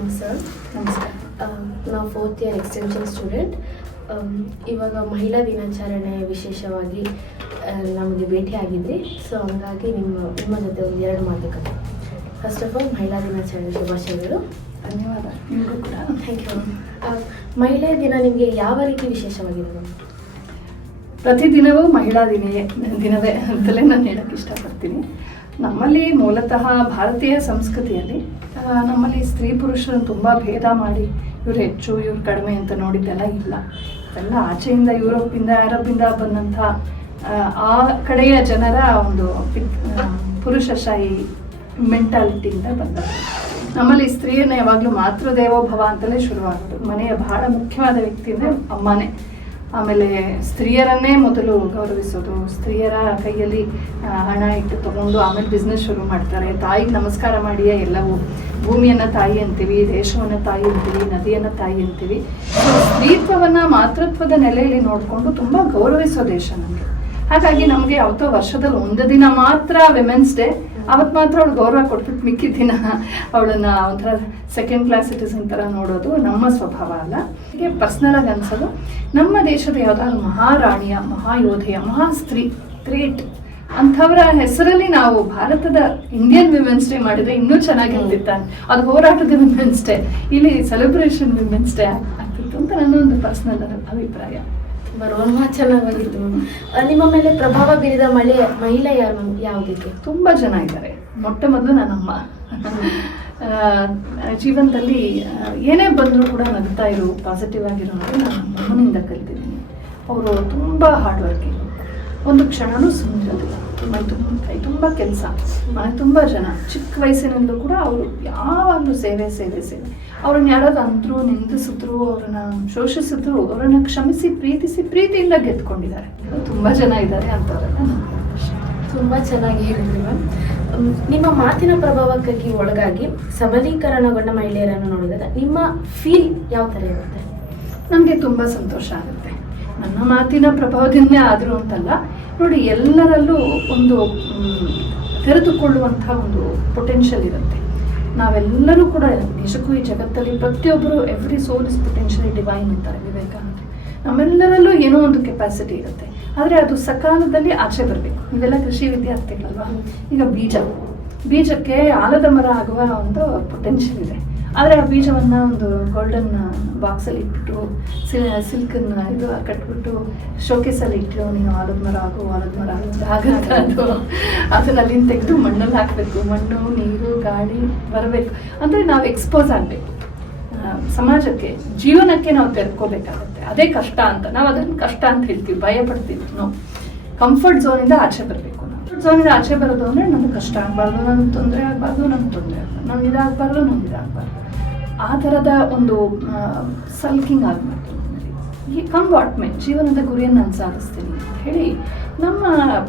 ನಮಸ್ಕಾರ. ನಮಸ್ಕಾರ. ನಾವು 4th ಇಯರ್ ಎಕ್ಸ್ಟೆನ್ಷನ್ ಸ್ಟೂಡೆಂಟ್. ಇವಾಗ ಮಹಿಳಾ ದಿನಾಚರಣೆ ವಿಶೇಷವಾಗಿ ನಮಗೆ ಭೇಟಿಯಾಗಿದ್ರಿ. ಸೊ ಹಂಗಾಗಿ ನಿಮ್ಮ ಜೊತೆ ಒಂದು 2 ಮಾತುಕತೆ. ಫಸ್ಟ್ ಆಫ್ ಆಲ್ ಮಹಿಳಾ ದಿನಾಚರಣೆ ಶುಭಾಶಯಗಳು. ಧನ್ಯವಾದ. ನಿಮಗೂ ಕೂಡ ಥ್ಯಾಂಕ್ ಯು. ಮಹಿಳೆಯ ದಿನ ನಿಮಗೆ ಯಾವ ರೀತಿ ವಿಶೇಷವಾಗಿದೆ? ಪ್ರತಿದಿನವೂ ಮಹಿಳಾ ದಿನವೇ ಅಂತಲೇ ನಾನು ಹೇಳಕ್ಕೆ ಇಷ್ಟಪಡ್ತೀನಿ. ನಮ್ಮಲ್ಲಿ ಮೂಲತಃ ಭಾರತೀಯ ಸಂಸ್ಕೃತಿಯಲ್ಲಿ ನಮ್ಮಲ್ಲಿ ಸ್ತ್ರೀ ಪುರುಷರನ್ನು ತುಂಬ ಭೇದ ಮಾಡಿ ಇವ್ರು ಹೆಚ್ಚು ಇವ್ರು ಕಡಿಮೆ ಅಂತ ನೋಡಿದ್ದೆಲ್ಲ ಇಲ್ಲ. ಅದೆಲ್ಲ ಆಚೆಯಿಂದ ಯುರೋಪಿಂದ ಅರಬಿಂದ ಬಂದಂಥ ಆ ಕಡೆಯ ಜನರ ಒಂದು ಪುರುಷಶಾಹಿ ಮೆಂಟಾಲಿಟಿಯಿಂದ ಬಂದದ್ದು. ನಮ್ಮಲ್ಲಿ ಸ್ತ್ರೀಯನ್ನ ಯಾವಾಗಲೂ ಮಾತೃದೇವೋಭವ ಅಂತಲೇ ಶುರುವಾಗೋದು. ಮನೆಯ ಬಹಳ ಮುಖ್ಯವಾದ ವ್ಯಕ್ತಿ ಅಂದರೆ ಅಮ್ಮನೇ. ಆಮೇಲೆ ಸ್ತ್ರೀಯರನ್ನೇ ಮೊದಲು ಗೌರವಿಸೋದು, ಸ್ತ್ರೀಯರ ಕೈಯಲ್ಲಿ ಹಣ ಇಟ್ಟು ತಗೊಂಡು ಆಮೇಲೆ ಬಿಸ್ನೆಸ್ ಶುರು ಮಾಡ್ತಾರೆ. ತಾಯಿಗೆ ನಮಸ್ಕಾರ ಮಾಡಿಯೇ ಎಲ್ಲವೂ. ಭೂಮಿಯನ್ನು ತಾಯಿ ಅಂತೀವಿ, ದೇಶವನ್ನು ತಾಯಿ ಅಂತೀವಿ, ನದಿಯನ್ನು ತಾಯಿ ಅಂತೀವಿ. ಸ್ತ್ರೀತ್ವವನ್ನು ಮಾತೃತ್ವದ ನೆಲೆಯಲ್ಲಿ ನೋಡಿಕೊಂಡು ತುಂಬ ಗೌರವಿಸೋ ದೇಶ ನಮಗೆ. ಹಾಗಾಗಿ ನಮಗೆ ಯಾವತ್ತೋ ವರ್ಷದಲ್ಲಿ ಒಂದು ದಿನ ಮಾತ್ರ ವಿಮೆನ್ಸ್ ಡೇ, ಅವತ್ತು ಮಾತ್ರ ಅವಳು ಗೌರವ ಕೊಟ್ಬಿಟ್ಟು ಮಿಕ್ಕಿದ ದಿನ ಅವಳನ್ನ ಒಂಥರ ಸೆಕೆಂಡ್ ಕ್ಲಾಸ್ ಸಿಟಿಸನ್ ಥರ ನೋಡೋದು ನಮ್ಮ ಸ್ವಭಾವ ಅಲ್ಲ. ಹೀಗೆ ಪರ್ಸ್ನಲಾಗಿ ಅನ್ಸೋದು ನಮ್ಮ ದೇಶದ ಯಾವುದಾದ್ರು ಮಹಾರಾಣಿಯ, ಮಹಾಯೋಧೆಯ, ಮಹಾಸ್ತ್ರೀ, ಗ್ರೇಟ್ ಅಂಥವರ ಹೆಸರಲ್ಲಿ ನಾವು ಭಾರತದ ಇಂಡಿಯನ್ ವಿಮೆನ್ಸ್ ಡೇ ಮಾಡಿದ್ರೆ ಇನ್ನೂ ಚೆನ್ನಾಗಿರ್ತಿತ್ತ. ಅದು ಹೋರಾಟದ ವಿಮೆನ್ಸ್ ಡೇ, ಇಲ್ಲಿ ಸೆಲೆಬ್ರೇಷನ್ ವಿಮೆನ್ಸ್ ಡೇ ಆಗ್ತಿತ್ತು ಅಂತ ನನ್ನೊಂದು ಪರ್ಸ್ನಲ್ ಅಭಿಪ್ರಾಯ. ತುಂಬ ರೋಮಾಂಚನವಾಗಿತ್ತು. ನಿಮ್ಮ ಮೇಲೆ ಪ್ರಭಾವ ಬೀರಿದ ಮಹಿಳೆ ಯಾವುದಕ್ಕೆ? ತುಂಬ ಜನ ಇದ್ದಾರೆ. ಮೊಟ್ಟ ಮೊದಲು ನನ್ನಮ್ಮ. ಜೀವನದಲ್ಲಿ ಏನೇ ಬಂದರೂ ಕೂಡ ನಗ್ತಾ ಇರು, ಪಾಸಿಟಿವ್ ಆಗಿರೋದು ನಾನು ಅಮ್ಮನಿಂದ ಕಲಿತಿದ್ದೀನಿ. ಅವರು ತುಂಬ ಹಾರ್ಡ್ ವರ್ಕಿಂಗ್, ಒಂದು ಕ್ಷಣನೂ ಸುಮ್ಮನಿರೋದಿಲ್ಲ. ಕೈ ತುಂಬ ಕೆಲಸ, ಮನೆ ತುಂಬ ಜನ. ಚಿಕ್ಕ ವಯಸ್ಸಿನಲ್ಲೂ ಕೂಡ ಅವರು ಯಾವಾಗಲೂ ಸೇವೆ. ಅವ್ರನ್ನ ಯಾರಾದ್ರು ಅಂದ್ರು, ನಿಂದಿಸಿದ್ರು, ಅವ್ರನ್ನ ಶೋಷಿಸಿದ್ರು, ಅವರನ್ನ ಕ್ಷಮಿಸಿ ಪ್ರೀತಿಯಿಂದ ಗೆದ್ಕೊಂಡಿದ್ದಾರೆ. ತುಂಬ ಜನ ಇದ್ದಾರೆ ಅಂತವರೆಲ್ಲ. ತುಂಬ ಚೆನ್ನಾಗಿ ಹೇಳಿದ್ರಿ ಮ್ಯಾಮ್. ನಿಮ್ಮ ಮಾತಿನ ಪ್ರಭಾವಕ್ಕಾಗಿ ಒಳಗಾಗಿ ಸಬಲೀಕರಣಗೊಂಡ ಮಹಿಳೆಯರನ್ನು ನೋಡಿದಾಗ ನಿಮ್ಮ ಫೀಲ್ ಯಾವ ಥರ ಇರುತ್ತೆ? ನನಗೆ ತುಂಬ ಸಂತೋಷ ಆಗುತ್ತೆ. ನನ್ನ ಮಾತಿನ ಪ್ರಭಾವದಿಂದ ಆದರೂ ಅಂತಲ್ಲ, ನೋಡಿ ಎಲ್ಲರಲ್ಲೂ ಒಂದು ತೆರೆದುಕೊಳ್ಳುವಂಥ ಒಂದು ಪೊಟೆನ್ಷಿಯಲ್ ಇರುತ್ತೆ. ನಾವೆಲ್ಲರೂ ಕೂಡ ನಿಜಕ್ಕೂ ಈ ಜಗತ್ತಲ್ಲಿ ಪ್ರತಿಯೊಬ್ಬರು every soul is potentially divine ಅಂತಾರೆ ವಿವೇಕಾನಂದ. ನಮ್ಮೆಲ್ಲರಲ್ಲೂ ಏನೋ ಒಂದು ಕೆಪಾಸಿಟಿ ಇರುತ್ತೆ, ಆದರೆ ಅದು ಸಕಾಲದಲ್ಲಿ ಆಚೆ ಬರಬೇಕು. ನೀವೆಲ್ಲ ಕೃಷಿ ವಿದ್ಯಾರ್ಥಿಗಳಲ್ವಾ? ಈಗ ಬೀಜಕ್ಕೆ ಆಲದ ಮರ ಆಗುವ ಒಂದು ಪೊಟೆನ್ಷಿಯಲ್ ಇದೆ. ಆದರೆ ಆ ಬೀಜವನ್ನು ಒಂದು ಗೋಲ್ಡನ್ ಬಾಕ್ಸಲ್ಲಿ ಇಟ್ಬಿಟ್ಟು ಸಿಲ್ಕನ್ನು ಇದು ಕಟ್ಬಿಟ್ಟು ಶೋಕೇಸಲ್ಲಿ ಇಟ್ಟು ನೀನು ಆಲದ ಮರ ಆಗುತ್ತೆ ಅದು. ಅದನ್ನ ಅಲ್ಲಿಂದ ತೆಗೆದು ಮಣ್ಣಲ್ಲಿ ಹಾಕಬೇಕು. ಮಣ್ಣು, ನೀರು, ಗಾಳಿ ಬರಬೇಕು. ಅಂದರೆ ನಾವು ಎಕ್ಸ್ಪೋಸ್ ಆಗಬೇಕು ಸಮಾಜಕ್ಕೆ, ಜೀವನಕ್ಕೆ ನಾವು ತೆರ್ಕೋಬೇಕಾಗುತ್ತೆ. ಅದೇ ಕಷ್ಟ ಅಂತ ನಾವು ಅದನ್ನು ಕಷ್ಟ ಅಂತ ಹೇಳ್ತೀವಿ, ಭಯ ಪಡ್ತೀವಿ. ನಾವು ಕಂಫರ್ಟ್ ಝೋನಿಂದ ಆಚೆ ಬರಬೇಕು. ಝೋನಿಂದ ಆಚೆ ಬರೋದು ಅಂದರೆ ನನಗೆ ಕಷ್ಟ ಆಗಬಾರ್ದು, ನನಗೆ ತೊಂದರೆ ಆಗಬಾರ್ದು, ನಾನು ಇದಾಗಬಾರ್ದು. ಆ ಥರದ ಒಂದು ಸಲ್ಕಿಂಗ್ ಆಗಬಾರ್ದು. ಈ ಕಮ್ ವಾಟ್ ಮೇ, ಜೀವನದ ಗುರಿಯನ್ನು ನಾನು ಸಾಧಿಸ್ತೀನಿ ಅಂತ ಹೇಳಿ ನಮ್ಮ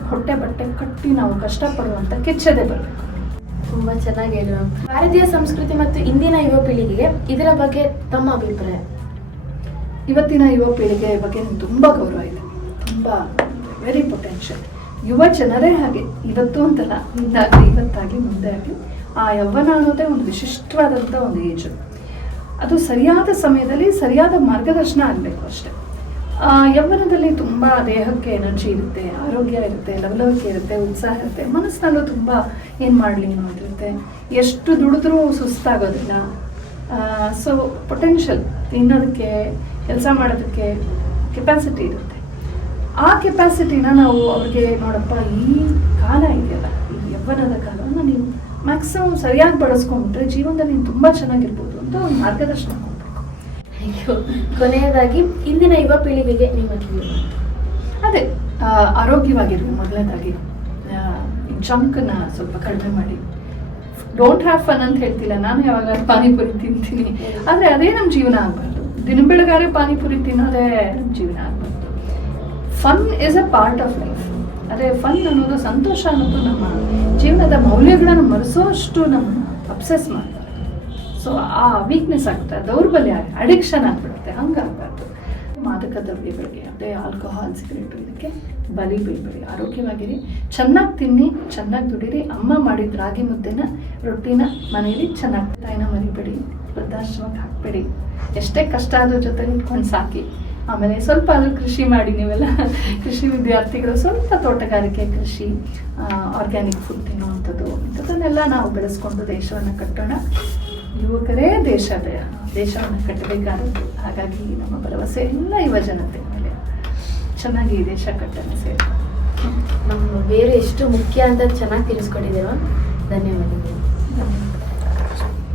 ಹೊಟ್ಟೆ ಬಟ್ಟೆ ಕಟ್ಟಿ ನಾವು ಕಷ್ಟಪಡುವಂಥ ಕೆಚ್ಚದೆ ಬರಬೇಕು. ತುಂಬ ಚೆನ್ನಾಗಿ ಹೇಳಿ ಮ್ಯಾಮ್. ಭಾರತೀಯ ಸಂಸ್ಕೃತಿ ಮತ್ತು ಇಂದಿನ ಯುವ ಪೀಳಿಗೆಗೆ ಇದರ ಬಗ್ಗೆ ತಮ್ಮ ಅಭಿಪ್ರಾಯ? ಇವತ್ತಿನ ಯುವ ಪೀಳಿಗೆ ಬಗ್ಗೆ ನನಗೆ ತುಂಬ ಗೌರವ ಇದೆ. ತುಂಬ ವೆರಿ ಪೊಟೆನ್ಷಿಯಲ್ ಯುವ ಜನರೇ ಹಾಗೆ. ಇವತ್ತು ಅಂತಲ್ಲ, ಇವತ್ತಾಗಿ ಮುಂದೆ ಆಗಲಿ ಆ ಯೌವನ ಅನ್ನೋದೇ ಒಂದು ವಿಶಿಷ್ಟವಾದಂಥ ಒಂದು ಏಜ್. ಅದು ಸರಿಯಾದ ಸಮಯದಲ್ಲಿ ಸರಿಯಾದ ಮಾರ್ಗದರ್ಶನ ಆಗಬೇಕು ಅಷ್ಟೇ. ಯೌವನದಲ್ಲಿ ತುಂಬ ದೇಹಕ್ಕೆ ಎನರ್ಜಿ ಇರುತ್ತೆ, ಆರೋಗ್ಯ ಇರುತ್ತೆ, ಲವಲವಿಕೆ ಇರುತ್ತೆ, ಉತ್ಸಾಹ ಇರುತ್ತೆ. ಮನಸ್ಸಿನಲ್ಲೂ ತುಂಬ ಏನು ಮಾಡಲಿ ಅನ್ನೋದಿರುತ್ತೆ. ಎಷ್ಟು ದುಡಿದ್ರೂ ಸುಸ್ತಾಗೋದಿಲ್ಲ. ಸೊ ಪೊಟೆನ್ಷಿಯಲ್, ತಿನ್ನೋದಕ್ಕೆ, ಕೆಲಸ ಮಾಡೋದಕ್ಕೆ ಕೆಪಾಸಿಟಿ ಇರುತ್ತೆ. ಆ ಕೆಪಾಸಿಟಿನ ನಾವು ಅವ್ರಿಗೆ ನೋಡಪ್ಪ, ಈ ಕಾಲ ಇದೆಯಲ್ಲ, ಈ ಯೌವನದ ಕಾಲವನ್ನು ನೀವು ಮ್ಯಾಕ್ಸಿಮಮ್ ಸರಿಯಾಗಿ ಬಳಸ್ಕೊಂಡ್ಬಿಟ್ರೆ ಜೀವನದಲ್ಲಿ ನೀವು ತುಂಬ ಚೆನ್ನಾಗಿರ್ಬೋದು ಅಂತ ಒಂದು ಮಾರ್ಗದರ್ಶನ ಕೊಡಬೇಕು. ಕೊನೆಯದಾಗಿ ಇಂದಿನ ಯುವ ಪೀಳಿಗೆಗೆ ನಿಮ್ಮ ಕಿವಿ? ಅದೇ ಆರೋಗ್ಯವಾಗಿರ್ಬೇಕು. ಮೊದಲನೇದಾಗಿ ಜಂಕನ್ನ ಸ್ವಲ್ಪ ಕಡಿಮೆ ಮಾಡಿ. ಡೋಂಟ್ ಹ್ಯಾವ್ ಫನ್ ಅಂತ ಹೇಳ್ತಿಲ್ಲ ನಾನು, ಯಾವಾಗ ಪಾನಿಪುರಿ ತಿಂತೀನಿ, ಆದರೆ ಅದೇ ನಮ್ಮ ಜೀವನ ಆಗಬಾರ್ದು. ದಿನ ಬೆಳಗಾರೆ ಪಾನಿಪುರಿ ತಿನ್ನೋದೇ ನಮ್ಮ ಜೀವನ ಆಗಬಾರ್ದು. Fun is a part of life. ಅದೇ ಫನ್ ಅನ್ನೋದು, ಸಂತೋಷ ಅನ್ನೋದು ನಮ್ಮ ಜೀವನದ ಮೌಲ್ಯಗಳನ್ನು ಮರೆಸೋಷ್ಟು ನಮ್ಮನ್ನು ಅಬ್ಸೆಸ್ ಮಾಡ್ತಾರೆ. ಸೊ ಆ ವೀಕ್ನೆಸ್ ಆಗುತ್ತೆ, ದೌರ್ಬಲ್ಯ, ಅಡಿಕ್ಷನ್ ಆಗಿಬಿಡುತ್ತೆ. ಹಂಗಾಗಬಾರ್ದು. ಮಾದಕ ದ್ರವ್ಯಗಳಿಗೆ, ಅದೇ ಆಲ್ಕೋಹಾಲ್, ಸಿಗರೇಟು, ಇದಕ್ಕೆ ಬಲಿ ಬೀಳ್ಬೇಡಿ. ಆರೋಗ್ಯವಾಗಿರಿ, ಚೆನ್ನಾಗಿ ತಿನ್ನಿ, ಚೆನ್ನಾಗಿ ದುಡೀರಿ. ಅಮ್ಮ ಮಾಡಿದ ರಾಗಿ ಮುದ್ದೆನ, ರೊಟ್ಟಿನ ಮನೆಯಲ್ಲಿ ಚೆನ್ನಾಗಿ ತಾಯಿನ ಮರಿಬೇಡಿ. ವೃದ್ಧಾಶ್ರಮಕ್ಕೆ ಹಾಕಬೇಡಿ. ಎಷ್ಟೇ ಕಷ್ಟ ಆದ್ರೂ ಜೊತೆಗೆ ಇಟ್ಕೊಂಡು ಸಾಕಿ. ಆಮೇಲೆ ಸ್ವಲ್ಪ ಅದು ಕೃಷಿ ಮಾಡಿ, ನೀವೆಲ್ಲ ಕೃಷಿ ವಿದ್ಯಾರ್ಥಿಗಳು ಸ್ವಲ್ಪ ತೋಟಗಾರಿಕೆ, ಕೃಷಿ, ಆರ್ಗ್ಯಾನಿಕ್ ಫುಡ್ ತಿನ್ನುವಂಥದ್ದು, ಇಂಥದ್ದನ್ನೆಲ್ಲ ನಾವು ಬೆಳೆಸ್ಕೊಂಡು ದೇಶವನ್ನು ಕಟ್ಟೋಣ. ಯುವಕರೇ ದೇಶವನ್ನು ಕಟ್ಟಬೇಕಾದದ್ದು. ಹಾಗಾಗಿ ನಮ್ಮ ಭರವಸೆ ಎಲ್ಲ ಯುವ ಜನತೆ ಮೇಲೆ. ಚೆನ್ನಾಗಿ ದೇಶ ಕಟ್ಟನೆ ಸೇರಿ ನಮ್ಮ ಬೇರೆ ಎಷ್ಟು ಮುಖ್ಯ ಅಂತ ಚೆನ್ನಾಗಿ ತಿಳಿಸ್ಕೊಟ್ಟಿದ್ದೇವೆ. ಧನ್ಯವಾದಗಳು.